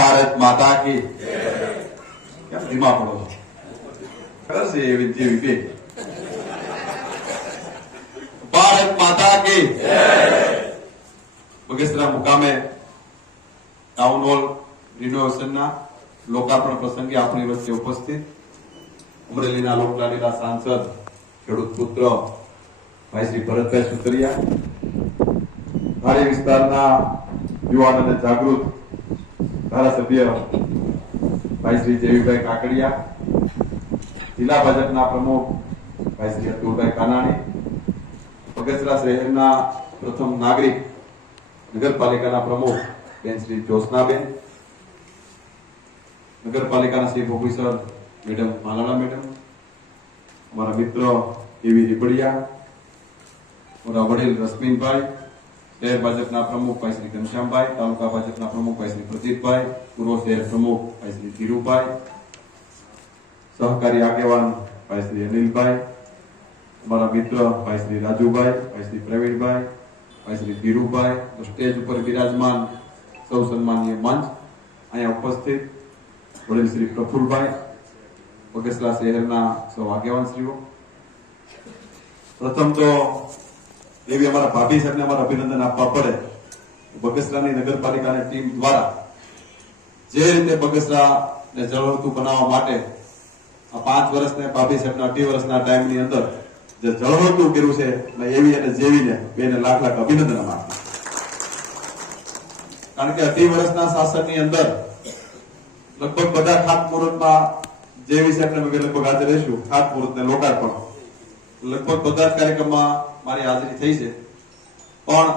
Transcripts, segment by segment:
ભારત માતા કી કેમ ધીમા પડો ખબર છે એવી જેવી બે ભારત માતા કી બગસરા મુકામે ટાઉન હોલ રિનોવેશનના લોકાર્પણ પ્રસંગે આપણી વચ્ચે ઉપસ્થિત અમરેલીના લોકલાડીલા સાંસદ ખેડૂત પુત્ર ભાઈ શ્રી ભરતભાઈ સુતરિયા, ધારી વિસ્તારના યુવાન અને જાગૃત ધારાસભ્ય ભાઈ શ્રી જેવીભાઈ કાકડિયા, જિલ્લા ભાજપના પ્રમુખ ભાઈ શ્રી અતુલભાઈ કાનાણી, બગસરા શહેરના પ્રથમ નાગરિક નગરપાલિકાના પ્રમુખ બેન શ્રી જ્યોત્સનાબેન, નગરપાલિકાના ચીફ ઓફિસર મેડમ માલાણા મેડમ, અમારા મિત્ર એવી રીબડિયા, અમારા વડીલ રશ્મિનભાઈ, શહેર ભાજપના પ્રમુખ ભાઈ શ્રી ઘનશ્યામભાઈ, તાલુકા ભાજપના પ્રમુખ ભાઈ શ્રી પ્રજીતભાઈ, પૂર્વ શહેર પ્રમુખ ભાઈ શ્રી ધીરુભાઈ, સહકારી આગેવાન ભાઈ શ્રી અનિલભાઈ, અમારા મિત્ર ભાઈ શ્રી રાજુભાઈ, ભાઈ શ્રી પ્રવીણભાઈ, ભાઈ શ્રી ધીરુભાઈ, સ્ટેજ ઉપર બિરાજમાન સૌ સન્માનીય મંચ, અહીંયા ઉપસ્થિત વડીલ શ્રી પ્રફુલભાઈ, બગસરા શહેરના સૌ આગેવાનશ્રીઓ, પ્રથમ તો એવી અમારા ભાભી સાહેબને અમારા અભિનંદન આપવા પડે. બગસરાની નગરપાલિકાની ટીમ દ્વારા જે રીતે બગસરાને જળવતું બનાવવા માટે આ 5 વર્ષને ભાભી સાહેબના 18 વર્ષના ટાઈમની અંદર જે જળવતું કર્યું છે, એવી અને જેવીને બેને લાખ લાખ અભિનંદન આપે. કારણ કે 18 વર્ષના શાસનની અંદર લગભગ બધા ખાતમુહૂર્તમાં જેવી સાહેબને લગભગ હાજર રહીશું, ખાતમુહૂર્ત ને લોકાર્પણ લગભગ બધા જ કાર્યક્રમમાં મારી હાજરી થઈ છે. પણ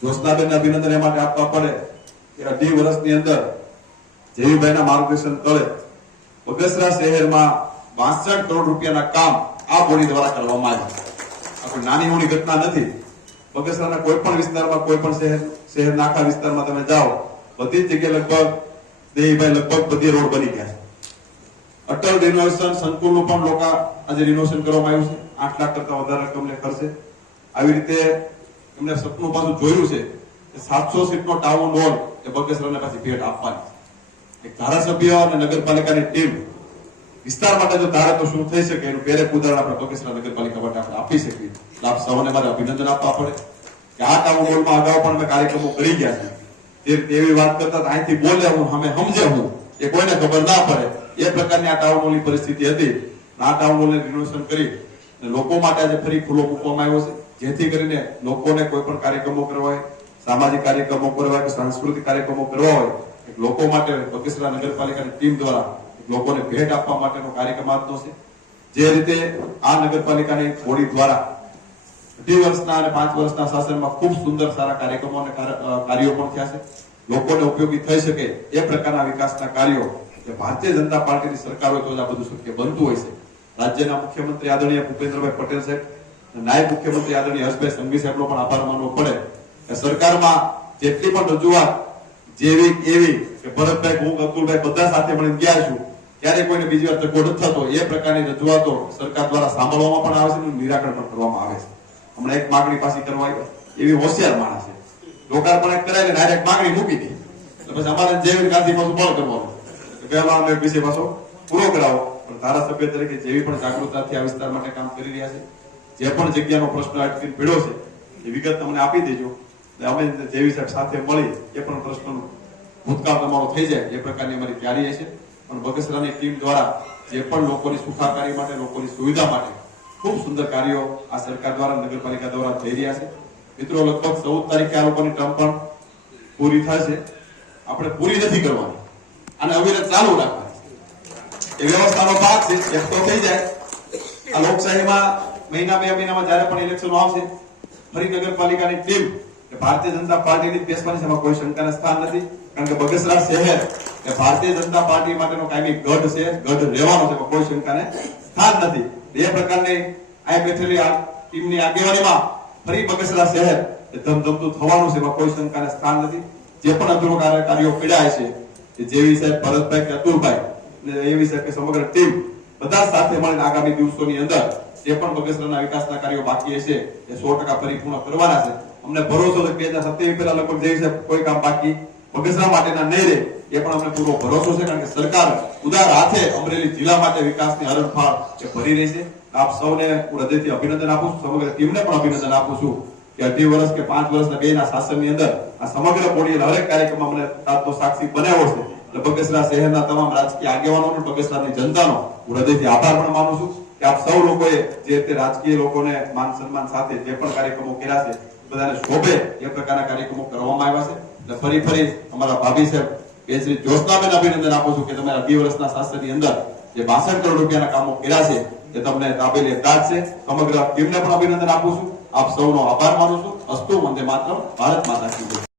જ્યોત્સનાબેનને અભિનંદન એ માટે આપવા પડે કે 18 વર્ષની અંદર જેવીભાઈના માર્ગદર્શન તળે બગસરા શહેરમાં 62 કરોડ રૂપિયાના કામ આ બોડી દ્વારા કરવામાં આવ્યા. આ કોઈ નાની મોટી ઘટના નથી. બગસરાના કોઈ પણ વિસ્તારમાં, કોઈ પણ શહેરના આખા વિસ્તારમાં તમે જાઓ, બધી જ જગ્યાએ લગભગ દેવીભાઈ લગભગ બધી રોડ બની ગયા છે. અટલ રિનોવેશન સંકુલનું પણ લોકો આજે રિનોવેશન કરવામાં આવ્યું છે, 8 લાખ કરતા વધારે રકમને ખર્ચે. આવી રીતે એમને સપનું પાછું જોયું છે કે 700 સીટનો ટાઉન હોલ એ બગસરાને પાછી ભેટ આપવાની છે. એક ધારાસભ્ય અને નગરપાલિકાની ટીમ વિસ્તાર માટે જો ધારે તો શું થઈ શકે એનું પહેરેક ઉદાહરણ આપણે બગસરા નગરપાલિકા માટે આપણે આપી શકીએ. આપ સૌને મારે અભિનંદન આપવા પડે કે આ ટાઉન હોલમાં અગાઉ પણ અમે કાર્યક્રમો કરી ગયા છે. એવી વાત કરતા અહીંથી બોલે હું અમે સમજે હું એ કોઈને ખબર ના પડે એ પ્રકારની આ ટાઉન હોલની પરિસ્થિતિ હતી. આ ટાઉન હોલને રિનોવેશન કરી લોકો માટે આજે ફરી ખુલ્લો મૂકવામાં આવ્યો છે, જેથી કરીને લોકોને કોઈ પણ કાર્યક્રમો કરવા હોય, સામાજિક કાર્યક્રમો કરવા હોય કે સાંસ્કૃતિક કાર્યક્રમો કરવા હોય, લોકો માટે બગસરા નગરપાલિકાની ટીમ દ્વારા લોકોને ભેટ આપવા માટેનો કાર્યક્રમ આપતો છે. જે રીતે આ નગરપાલિકાની બોડી દ્વારા 18 વર્ષના અને 5 વર્ષના શાસનમાં ખૂબ સુંદર સારા કાર્યક્રમો અને કાર્યો પણ થયા છે. લોકોને ઉપયોગી થઈ શકે એ પ્રકારના વિકાસના કાર્યો કે ભારતીય જનતા પાર્ટીની સરકાર હોય તો જ આ બધું શક્ય બનતું હોય છે. રાજ્યના મુખ્યમંત્રી આદરણીય ભૂપેન્દ્રભાઈ પટેલ સાહેબ, નાયબ મુખ્યમંત્રી આદરણીય હર્ષભાઈ સંઘવી સાહેબનો પણ આભાર માનવો પડે કે સરકારમાં જેટલી પણ રજૂઆત જેવી એવી કે ભરતભાઈ, હું, અતુલભાઈ બધા સાથે મળીને ગયા છું, ત્યારે કોઈને બીજી વાર તકો નથી થતો એ પ્રકારની રજૂઆતો સરકાર દ્વારા સાંભળવામાં પણ આવે છે અને નિરાકરણ પણ કરવામાં આવે છે. હમણાં એક માંગણી પાછી કરવા એવી હોશિયાર માણસ છે, લોકાર્પણ એક કરાય ને ડાયરેક્ટ માંગણી મૂકી દે તો પછી અમારે જેવી ગાંધી પાછું બળ કરવાનું પહેલા અમે વિશે પાછો પૂરો કરાવો. પણ ધારાસભ્ય તરીકે જેવી પણ જાગૃતતાથી આ વિસ્તાર માટે કામ કરી રહ્યા છે, જે પણ જગ્યાનો પ્રશ્ન અટકી પડ્યો છે એ વિગત તમને આપી દેજો. અમે જેવી સાહેબ સાથે મળી એ પણ પ્રશ્નનો ભૂતકાળ તમારો થઈ જાય એ પ્રકારની અમારી તૈયારી છે. પણ બગસરાની ટીમ દ્વારા જે પણ લોકોની સુખાકારી માટે, લોકોની સુવિધા માટે ખૂબ સુંદર કાર્યો આ સરકાર દ્વારા, નગરપાલિકા દ્વારા થઈ રહ્યા છે. મિત્રો, લગભગ 14 તારીખે આ લોકોની ટર્મ પણ પૂરી થશે. આપણે પૂરી નથી કરવાની, અને અવિરત ચાલુ રાખવાની એ વ્યવસ્થાનો ભાગ છે. એક તો થઈ જાય આ લોકશાહીમાં મહિના 2 મહિનામાં જયારે પણ ઇલેક્શન આવશે, ફરી નગરપાલિકાની ટીમ ભારતીય જનતા પાર્ટીની બેસવાની છે, એમાં કોઈ શંકાને સ્થાન નથી. કારણ કે બગસરા શહેર એ ભારતીય જનતા પાર્ટી માટેનો કાયમી ગઢ છે, ગઢ રહેવાનો છે, કોઈ શંકાને સ્થાન નથી. એ પ્રકારની આ બેઠેલી આ ટીમની આગેવાનીમાં ફરી બગસરા શહેર એ ધમધમતું થવાનું છે, એમાં કોઈ શંકાને સ્થાન નથી. જે પણ અધૂરો કાર્યો પીડાય છે કે જેવી સાહેબ, ભરતભાઈ કે અતુલભાઈ ને એવી સાહેબ કે સમગ્ર ટીમ બધા સાથે મળીને આગામી દિવસોની અંદર જે પણ બગસરાના વિકાસના કાર્યો બાકી હશે એ 100% પરિપૂર્ણ કરવાના છે. અમને ભરોસો છે કે 2027 પહેલા લગભગ જેવી સાહેબ કોઈ કામ બાકી બગસરા માટેના નહીં રહે એ પણ અમને પૂરો ભરોસો છે, કારણ કે સરકાર ઉદાર હાથે અમરેલી જિલ્લા માટે વિકાસની હરણફાળ એ ભરી રહી છે. આપ સૌને હું હૃદયથી અભિનંદન આપું છું, સમગ્ર ટીમને પણ અભિનંદન આપું છું કે 2.5 વર્ષ કે 5 વર્ષના બેના શાસનની અંદર આ સમગ્ર બોડીના હરેક કાર્યક્રમમાં મને તાતનો સાક્ષી બનાવ્યો છે. એટલે બગસરા શહેરના તમામ રાજકીય આગેવાનોનો, બગસરાની જનતાનો હું હૃદયથી આભાર પણ માનું છું કે આપ સૌ લોકોએ જે તે રાજકીય લોકોને માન સન્માન સાથે જે પણ કાર્યક્રમો કર્યા છે બધાને શોભે એ પ્રકારના કાર્યક્રમો કરવામાં આવ્યા છે. એટલે ફરી અમારા ભાભી સાહેબ કે શ્રી જ્યોત્સનાબેન અભિનંદન આપું છું કે તમારા 2 વર્ષના શાસનની અંદર જે 62 કરોડ રૂપિયાના કામો કર્યા છે એ તમને કાબેલે દાદ છે. સમગ્ર ટીમને પણ અભિનંદન આપું છું. આપ સૌનો આભાર માનું છું. અસ્તુ વંદે માતરમ. ભારત માતા કી જય.